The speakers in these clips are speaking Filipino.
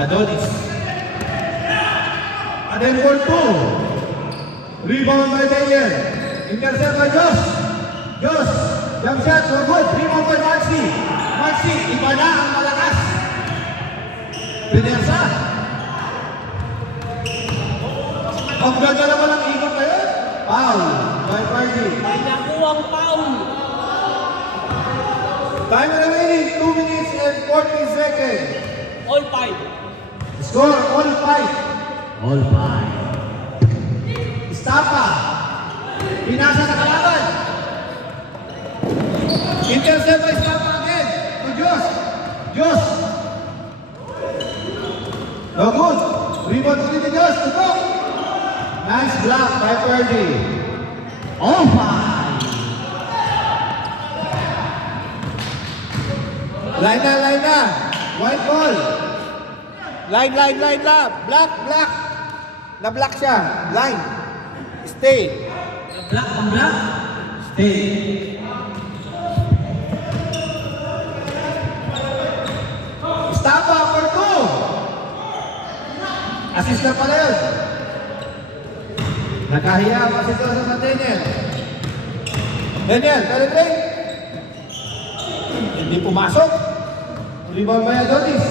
Adonis. And then for 2. Rebound by Daniel. Intercept by Josh. Josh. Jump shot for good. Rebound by Maxi. Maxi. Iba na ang malakas. Pinersa. Ang ganda naman ang ikot na yun. Foul by Party. May nakuwang foul. Time remaining 2 minutes and 40 seconds. All five. Score all 5. All five. Istapa. Pinasa sa kalaban. Intercept by Istapa again. To Diyos. Diyos. No good. Rebound ulit ni Diyos. To go. Nice block by Purdy. All five. Line na. White ball. Line na. Black. Na-block siya. Line. Stay. Ang black. Stay. Istapa for 2. Assist na pala yun. Nakahiya ang assist sa Daniel. Daniel, penetrate. Hindi pumasok. Rebound by Adonis.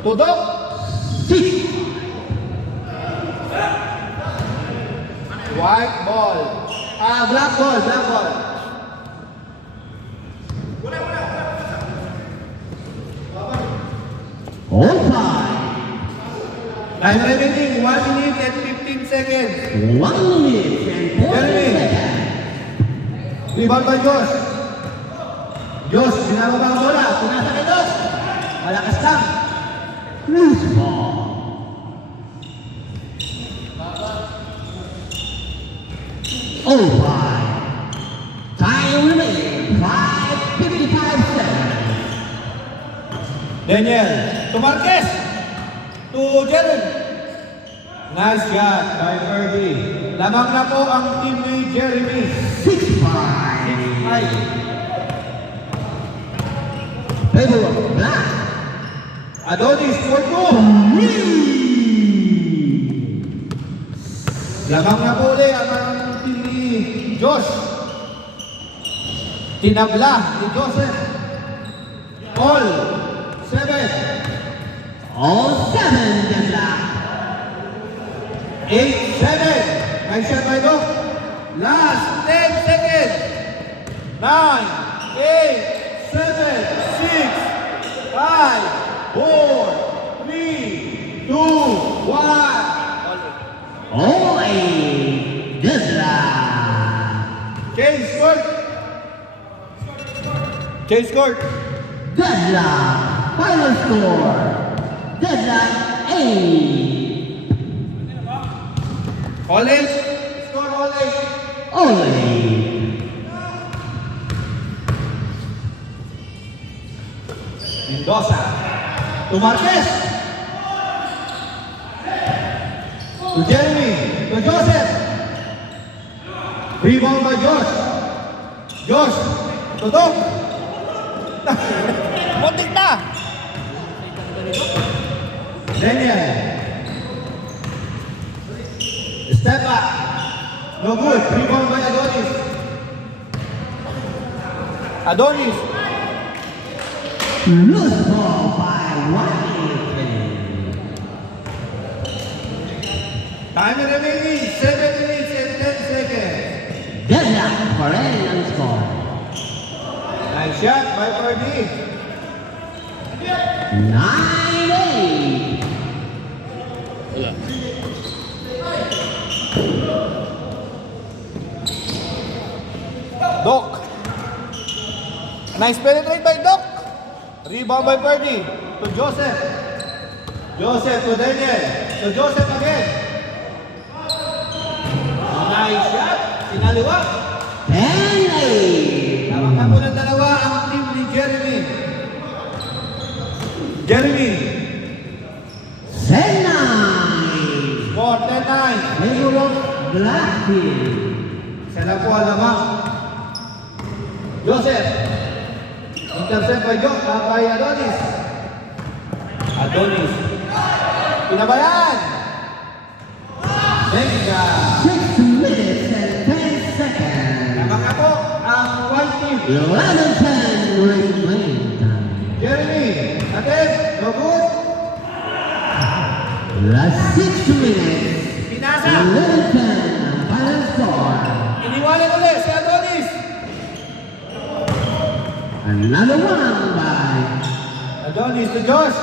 Tudok. White ball. Black ball. All five. Time remaining 1 minute and 15 seconds. 1 minute and 40 seconds. Rebound by Josh. Josh, binababa ang bola. Pinasa kay Josh. Malakas lang. Loose ball. All five. Time remaining 5:55 seconds. Daniel, to Marquez. To Jeren. Nice shot by Purdy. Lamang na po ang team ni Jeremy. 6-5. Favor of black. Adonis for 2. Lamang na po ulit ang team ni Josh. Tinabla ni Joseph. All 7. All 7 the black. 8-7. Nice shot by Doc. Last 10 seconds. 9, 8, 7, 6, 5, 4, 3, 2, 1. All 8 the black. Change court. Deadlock. Final score. Deadlock 8. All 8. Score all 8. All 8. Mendoza. To Marquez. To Jeremy. To Joseph. Rebound by Josh. Josh. To Doc. Muntik na. Daniel. Step back. No good. Rebound by Adonis. Adonis. Loose ball by 1. Time remaining 7 minutes and 10 seconds. Deadlock for any score. Nice shot by Purdy. 9-8. Doc. Nice penetrate by Doc. Rebound by Purdy. To Joseph. Joseph to Daniel. To Joseph again. Nice shot. Sinaliwa. 10-8. Tawag na po ng dalawa ang team ni Jeremy. Jeremy. 10-9. Score 10-9. Favor of black team. Isa lang po ang lamang. Joseph. Intercept by Josh, by Adonis. Adonis. Pinabayan. Venga. 6 minutes and 10 seconds. Lamang ako ang white team. 11-10 remaining time. Jeremy, attempt, no good. Last 6 minutes. Pinasa. 11-10 ang final score. Iniwanan ulit si Adonis. Another one by Adonis to Josh.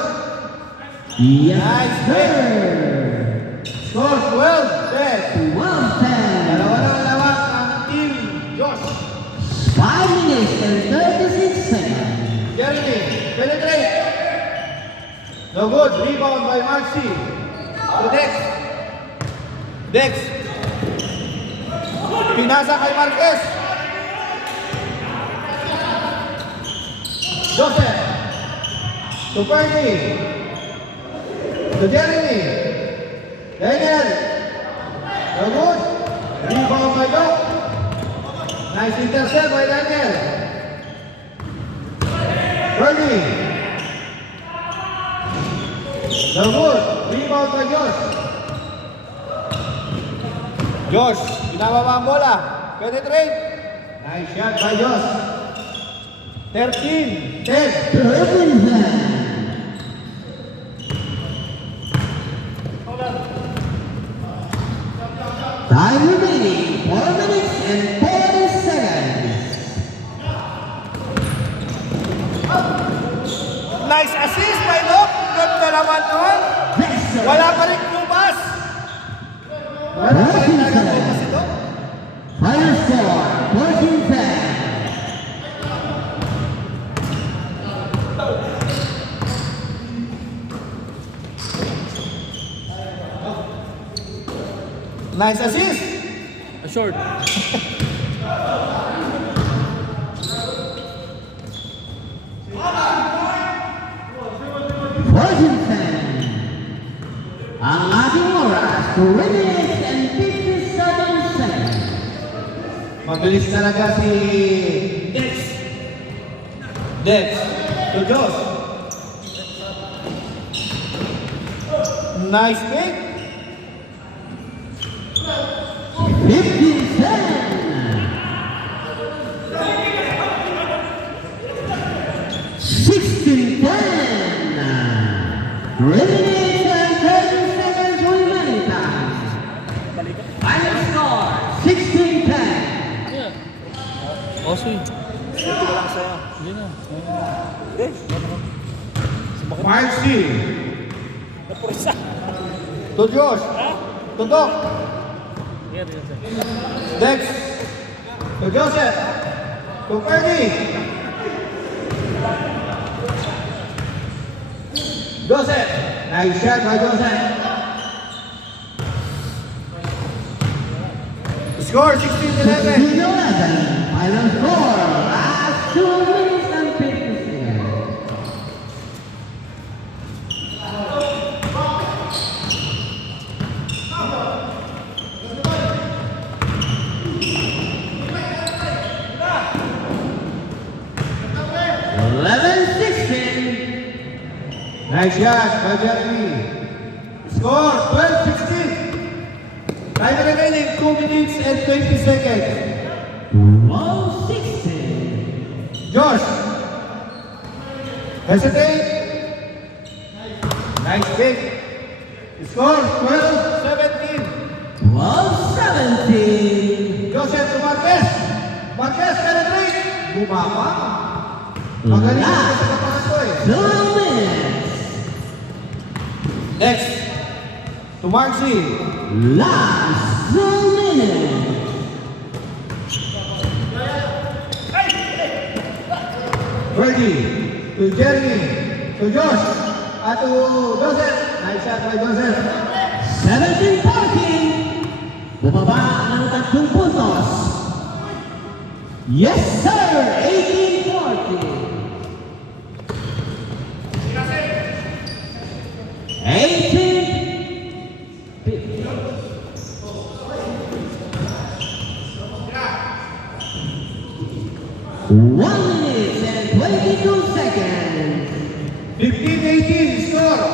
Yes, Nice sir. Score 12-10. 12-10. Dalawa na ang lawak ng team Josh. 5 minutes and 36 seconds. Jeremy, penetrate. No good. Rebound by Maxi. To Dex. Dex. Pinasa kay Marquez. Joseph. To Perky. To Jeremy. Daniel. No good. Rebound by Doc. Nice intercept by Daniel. Perky. No good. Rebound by Josh. Josh, pinababa ang bola. Penetrate. Nice shot by Josh. 13, 10. Represent. Time remaining 4 minutes and 40 seconds. Nice assist by Doc. Ganda naman nun. Yes, sir. Wala pa rin lubas. Wala pa rin talaga lubas si Doc. Final score 14-10. Nice assist. A short. Ang ating oras, 3 minutes and 57 seconds. Mabilis talaga si Dex. Dex. To Josh. Nice pick. 15-10. 3 minutes and 30 seconds remaining time. Final score, 16-10. Yeah. Oso yun. Ito lang sa'yo. Hindi na. Maxi. Napursa. To Josh. To Doc. Yan, yan, sir. Dex. To Joseph. To Ferdy. Joseph. Nice shot by Joseph. Score 16-11. 16-11. Final score, last 2 minutes and 50 seconds. Nice shot by Jeremy. Score 12-16. Time remaining 2 minutes and 20 seconds. 160. Josh. Hesitate. Nice pick. Score 12-17. 170. Joseph to Marquez. Marquez penetrate. Bumaba. Magaling ako sa kapanan ko eh. 2 minutes. Next. To Marcy. Last 2 minutes. Ferdy. To Jeremy. To Josh. At to Joseph. Nice shot by Joseph. 17-14. Bumaba ng 3 puntos. Yes, sir! 18-14. 1 minute and 22 15-18 score.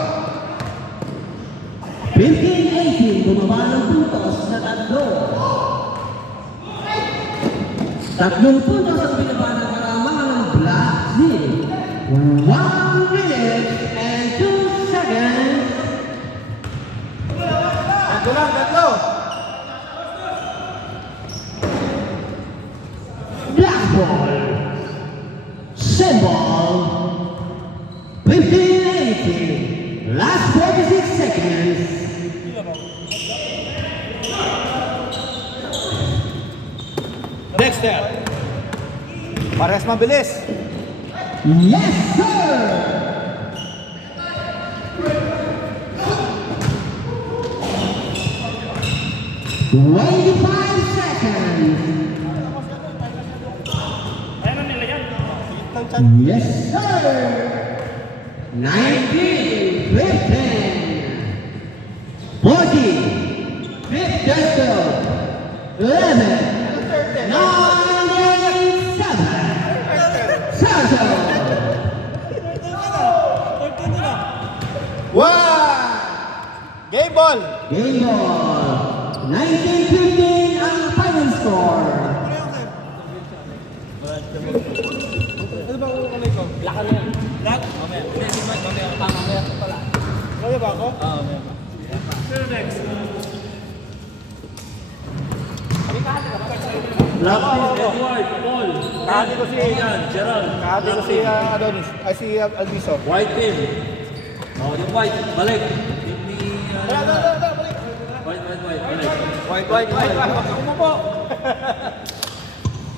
15-18, bumaba ng puntos na tatlo. Tatlong puntos ang binaba ng kalamangan ng Black Team. 1 minute and 2 seconds. Tatlo lang, tatlo. Black ball. Symbol. 15-18. Last 46 seconds. Dexter. Parehas mabilis. Yes, sir! "25 seconds." Yes, sir! 19, 15, 40, 52, 11, 9, 7. Sergio! One. Game ball. Game ball. 19-15 ang final score. Lakad na yan. Lakad? Mamaya. Hindi, si Mike. Mamaya. Mamaya ko pala. Kaya ba ako? Oo, mamaya. Edward, Paul. Kahati ko si Gerald. Kahati ko si Adonis. Ay si Alviso. White team. Oh, yung white. Balik. Team ni... White. Balik. White. Umupo.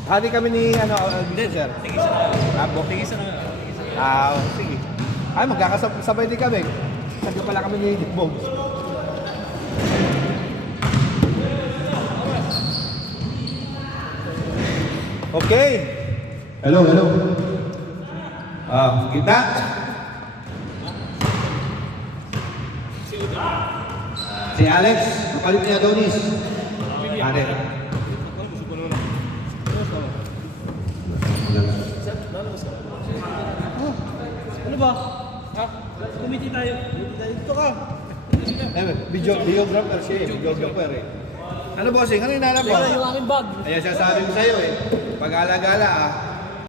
Hati kami ni Alviso, sir. Tingisa na. Abo. Tingisa na. Sige. Ay, magkakasabay din kami. Nagka pala kami ni Dick Bogs. Okay. Hello. Kita. Si Alex, kapalit ni Adonis. Pare. Ano ba? Ha? Committee tayo. Dito ka. Videographer siya eh. Videographer eh. Ano bossing? Ano yung nalap mo? Yung aking bag. Ayan, sasabi ko sa'yo eh. Pag-alagala ah.